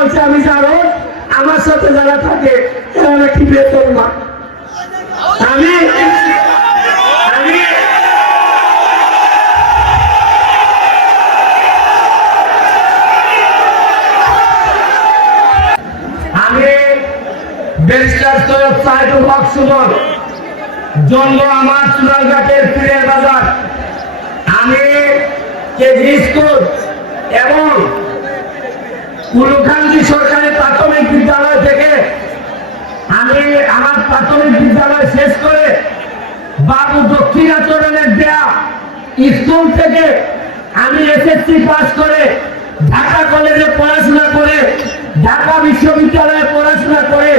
হচ্ছে আমি জানো আমার সাথে যারা থাকে এরা কি বেতন না। আমি ব্যারিস্টার সৈয়দ সাইদুল হক সুমন, জন্ম আমার চুনারঘাটের পীরের বাজার। আমি কেজি স্কুল এবং কুলুখান্দি সরকারি প্রাথমিক বিদ্যালয় থেকে আমি আমার প্রাথমিক বিদ্যালয় শেষ করে বাবু দক্ষিণাচরণের দেয়া স্কুল থেকে আমি এসএসসি পাস করে ঢাকা কলেজে পড়াশোনা করে ঢাকা বিশ্ববিদ্যালয়ে পড়াশোনা করে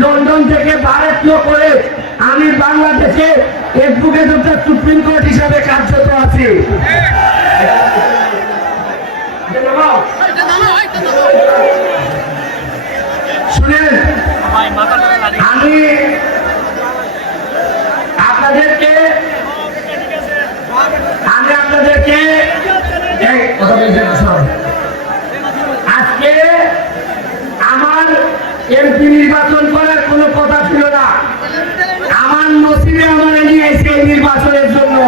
লন্ডন থেকে ভারতীয় করে আমি বাংলাদেশে advocate of the supreme court হিসাবে কার্যরত আছি। শুনেন, আমি আপনাদেরকে আজকে আমার এমপি নির্বাচন করার কোনো কথা ছিল না। আমার নসিবে আমার নিয়েছে এই নির্বাচনের জন্য।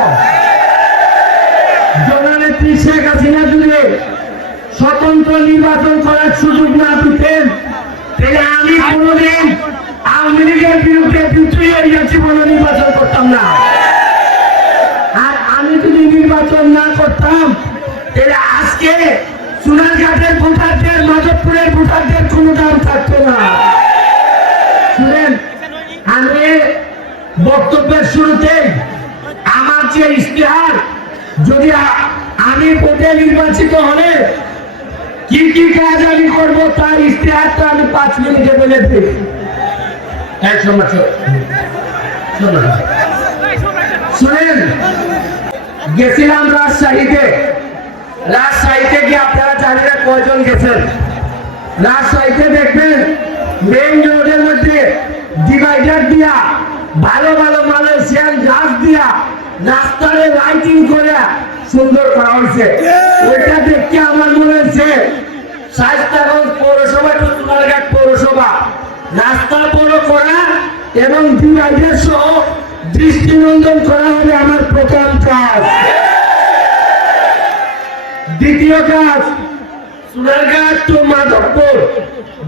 জননেত্রী শেখ হাসিনা যদি স্বতন্ত্র নির্বাচন করার সুযোগ না দিতেন তাহলে আমি কোনোদিন আওয়ামী লীগের বিরুদ্ধে বিদ্রোহী জীবনে নির্বাচন করতাম না। আর আমি যদি নির্বাচন না করতাম তাহলে আজকে চুনারঘাটের ভোটারদের, মাধবপুরের ভোটারদের কোনো দাম থাকতো না। শুনেন, আমি বক্তব্যের শুরুতে আমার যে ইশতেহার, যদি আমি ভোটে নির্বাচিত হলে কি কি কাজ আমি করবো তার ইশতেহারটা আমি 5 মিনিটে বলে দিই। শুনেন, গেছিলাম রাজশাহীতে গিয়ে আপনারা জানেন না কয়জন গেছেন। রাজশাহীতে দেখবেন মেইন রোডের মধ্যে ডিভাইডার দিয়া ভালো ভালো মালয়েশিয়ান গাছ দিয়া রাস্তারে লাইটিং করে সুন্দর করা হয়েছে। ওইটা দেখে আমার মনে হচ্ছে শায়েস্তাগঞ্জ পৌরসভা টু চুনারঘাট পৌরসভা রাস্তা বড় করা এবং ডিভাইডার সহ দৃষ্টিনন্দন করা হবে আমার প্রথম কাজ। দ্বিতীয় কাজ, চুনারঘাট টু মাধবপুর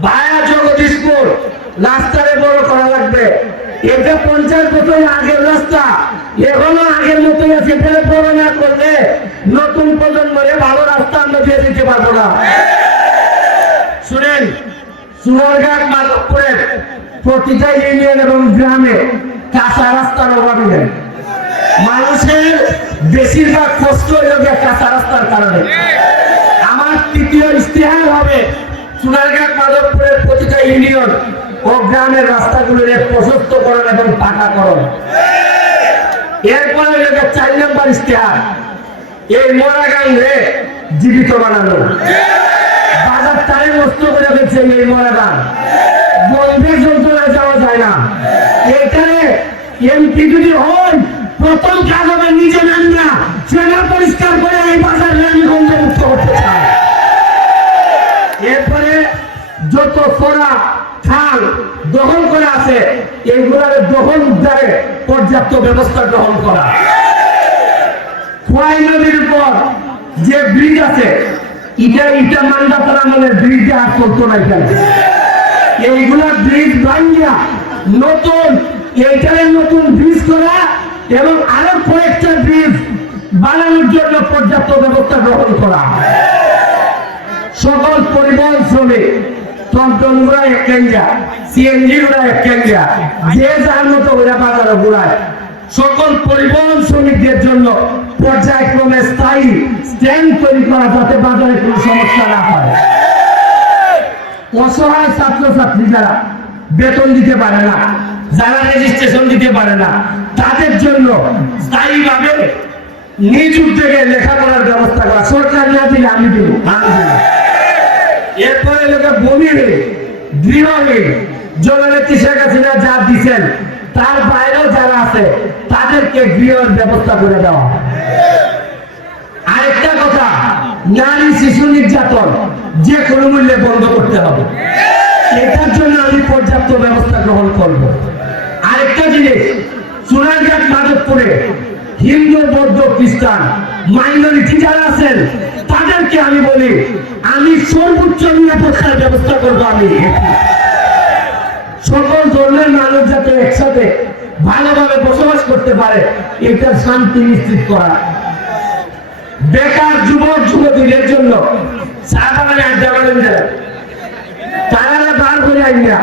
ভায়া জগদীশপুর রাস্তারে বড় করা লাগবে। এটা 50 বছর আগের রাস্তা, এখনো আগের মতোই আছে। এটা বড় না করলে নতুন প্রজন্মরে ভালো রাস্তা আমরা দিয়ে দিতে পারবো না। শুনেন, চুনারঘাট মাধবপুরের প্রতিটা ইউনিয়ন এবং গ্রামে কাঁচা রাস্তার অভাব নেই। মানুষের বেশিরভাগ কষ্ট হয়ে যায় কাঁচা রাস্তার কারণে। আমার তৃতীয় ইশতেহার হবে চুনারঘাট মাধবপুরের প্রতিটা ইউনিয়ন ও গ্রামের রাস্তাগুলোর প্রশস্তকরণ এবং পাকাকরণ। এরপরে 4 নম্বর ইশতেহার, এই মোরাগাঁওয়ে জীবিত বানানো। বাজার তারে নষ্ট করে দিচ্ছে এই মোরাগাঁও, বন্ধের যন্ত্রণায় যাওয়া যায় না। এখানে এমপি যদি হয় প্রথম কাজ হবে নিজে নেন না, সেটা পরিষ্কার করে এই বাজার রেলগঞ্জ মুক্ত করতে চায়। এরপরে যত খোলা খাল দখল করা আছে এইগুলার দখল উদ্ধারে পর্যাপ্ত ব্যবস্থা গ্রহণ করা। খোয়াই নদীর উপর যে ব্রিজ আছে ইটা মান্দাতার আমলের ব্রিজ আর চলতো না। এখানে এইগুলা ব্রিজ ভাঙ্গিয়া নতুন এইখানে নতুন ব্রিজ করা এবং আরো কয়েকটা ব্রিজ বানানোর জন্য পর্যাপ্ত ব্যবস্থা গ্রহণ করা। সকল পরিবহন শ্রমিক টমটম গুড়া এক কেন্দ্রা, সিএনজি গুড়া এক কেন্দ্রা, যে যার মতো ওরা বাজারে ঘুরায়। সকল পরিবহন শ্রমিকদের জন্য পর্যায়ক্রমে স্থায়ী স্ট্যান্ড তৈরি করা, যাতে বাজারে কোনো সমস্যা না হয়। অসহায় ছাত্রছাত্রী যারা বেতন দিতে পারে না, যারা রেজিস্ট্রেশন দিতে পারে না, তাদের জন্য স্থায়ীভাবে নিজ উদ্যোগে লেখাপড়ার ব্যবস্থা করা। সরকার না দিলে আমি দেব। এরপরে লোকে ভূমিহীন, গৃহহীন, জননেত্রী শেখ হাসিনা যা দিচ্ছেন তার বাইরেও যারা আছে তাদেরকে গৃহের ব্যবস্থা করে দেওয়া। আরেকটা কথা, নারী শিশু নির্যাতন যে কোনো মূল্যে বন্ধ করতে হবে। এটার জন্য আমি পর্যাপ্ত ব্যবস্থা গ্রহণ করব। আরেকটা জিনিস, সোনারঘাট মাধবপুরে হিন্দু, বৌদ্ধ, খ্রিস্টান মাইনরিটি যারা আছেন তাদেরকে আমি বলি, আমি সর্বোচ্চ নিরাপত্তার ব্যবস্থা করবো। আমি সকল ধর্মের মানুষ যাতে একসাথে ভালোভাবে বসবাস করতে পারে, এটা শান্তি নিশ্চিত করা। বেকার যুবক যুবতীদের জন্য তারা বার করে আইনা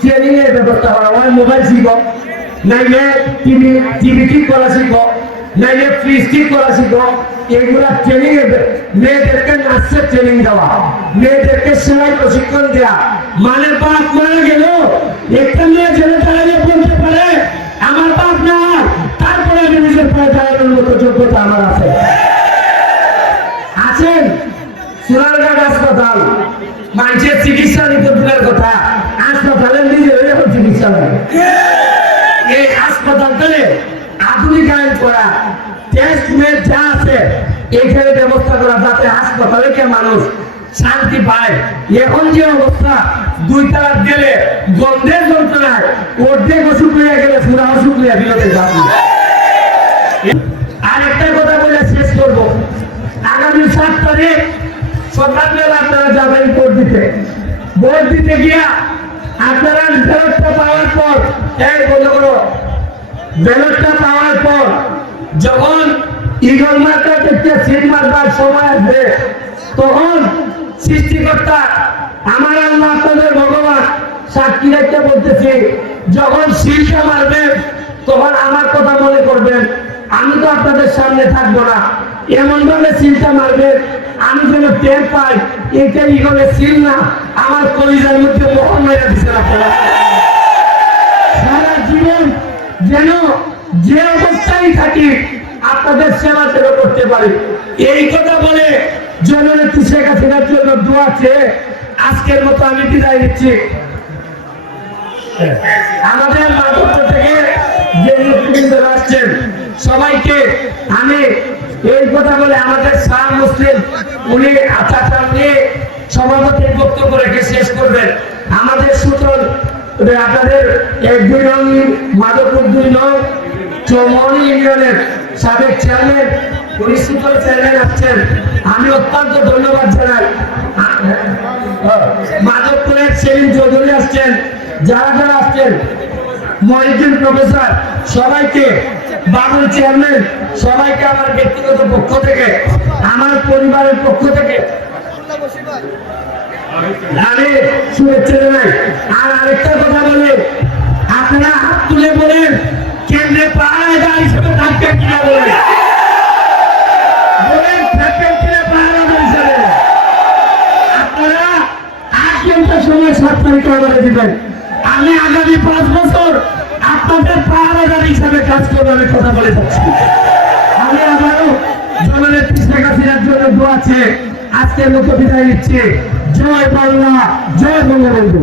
ট্রেনিং এর ব্যবস্থা করা হয়। মোবাইল শিখো, নাইলে টিভি ঠিক করা শিখো, নাইলে ফ্রিজ ঠিক করা শিখো। এগুলা ট্রেনিং এর, মেয়েদেরকে নাচের ট্রেনিং দেওয়া, মেয়েদেরকে সেলাই প্রশিক্ষণ দেওয়া। মানে বাপ মারা গেল, একটা মেয়ে ছেলে দাঁড়িয়ে বলতে পারে আমার বাপ না, তারপরে আমি নিজের পায়ে দাঁড়ানোর মতো যোগ্যতা আমার আছে। আছেন সোনারঘাট হাসপাতাল, মানুষের চিকিৎসা নিতে দূরের কথা, হাসপাতালের নিজের এখন চিকিৎসা নেয়। এই হাসপাতালটারে আধুনিকায়ন করা, টেস্ট মেড যা আছে এইখানে ব্যবস্থা করা, যাতে হাসপাতালে কে মানুষ শান্তি পায়। এখন যে অবস্থা, 2 তালাক গেলে গন্ধের যন্ত্রণায় অর্ধেক অসুখ হয়ে গেলে পুরা অসুখ হয়ে বিরতে যাবে। আর একটা কথা বলে শেষ করবো, আগামী 7 তারিখ সকালবেলা আপনারা যাবেন ভোট দিতে। ভোট দিতে গিয়া আপনারা ব্যালটটা পাওয়ার পর, ব্যালটটা পাওয়ার পর যখন ইগল মার্কা থেকে সিট মারবার সময় আসবে, তখন সৃষ্টিকর্তা আমার আল্লাহ আপনাদের ভগবান সাক্ষী রেখে বলতেছি, যখন সিলটা মারবেন তখন আমার কথা মনে করবেন। আমি তো আপনাদের সামনে থাকবো না, এমন ভাবে সিলটা মারবেন আমি যেন টের পাই এটা ইগলের সিল না, আমার কলিজার মধ্যে মোহন মেরে দিচ্ছেন আপনারা। সারা জীবন যেন যে অবস্থায় থাকি আপনাদের সেবা সেবা করতে পারি, এই কথা বলে জননেত্রী শেখ হাসিনার জন্য দোয়া চেয়ে আজকের মতো আমি বিদায় নিচ্ছি। আমাদের মাধ্যম থেকে যে নেতৃবৃন্দরা আসছেন সবাইকে আমি এই কথা বলে, আমাদের শাহ মুসলিম উনি নিয়ে সভাপতির বক্তব্য রেখে শেষ করবেন। আমাদের সুতল আপনাদের 1-2 নং মাধবপুর 2 নং চৌমনি ইউনিয়নের সাবেক চেয়ারম্যান, উনি সুতল চেয়ারম্যান আসছেন, আমি অত্যন্ত ধন্যবাদ জানাই। মাধবপুরের সেলিম চৌধুরী আসছেন, যারা যারা আসছেন, মহিউদ্দিন প্রফেসর, সবাইকে, বাবুল চেয়ারম্যান, সবাইকে আমার ব্যক্তিগত পক্ষ থেকে, আমার পরিবারের পক্ষ থেকে আমি শুভেচ্ছা জানাই। আর আরেকটা কথা বলে, আপনারা হাত তুলে বলেন কেন্দ্রে পাহারাদার হিসেবে থাকবেন কিনা, বলেন থাকবেন কিনা পাহারাদার হিসেবে। আপনারা 8 ঘন্টা সময় 7 তারিখে আমাদের দিবেন। আমি আগামী 5 বছর আপনাদের পাহারাদার হিসাবে কাজ করবো, আমি কথা বলে যাচ্ছি। আমি আবারও জননেত্রী শেখ হাসিনার জন্য দোয়া চেয়ে আজকের মতো বিদায় নিচ্ছি। জয় বাংলা, জয় বঙ্গবন্ধু।